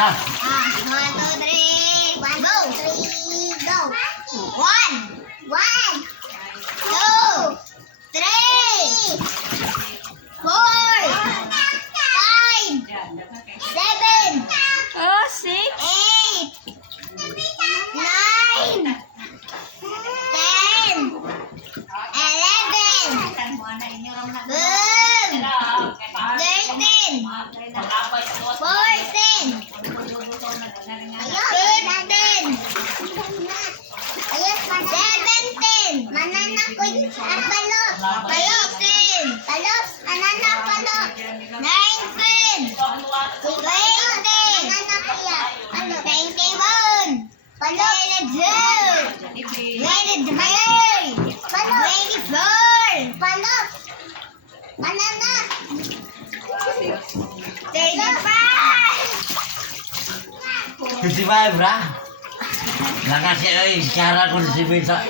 na. 1, 2, 3, go! 3, go! 1, 2, 3, 4, 5, 7, Oh, 6. 8, 9, 10, 11, 55 ra. Lakas siya, si Sarah kung si Bisa.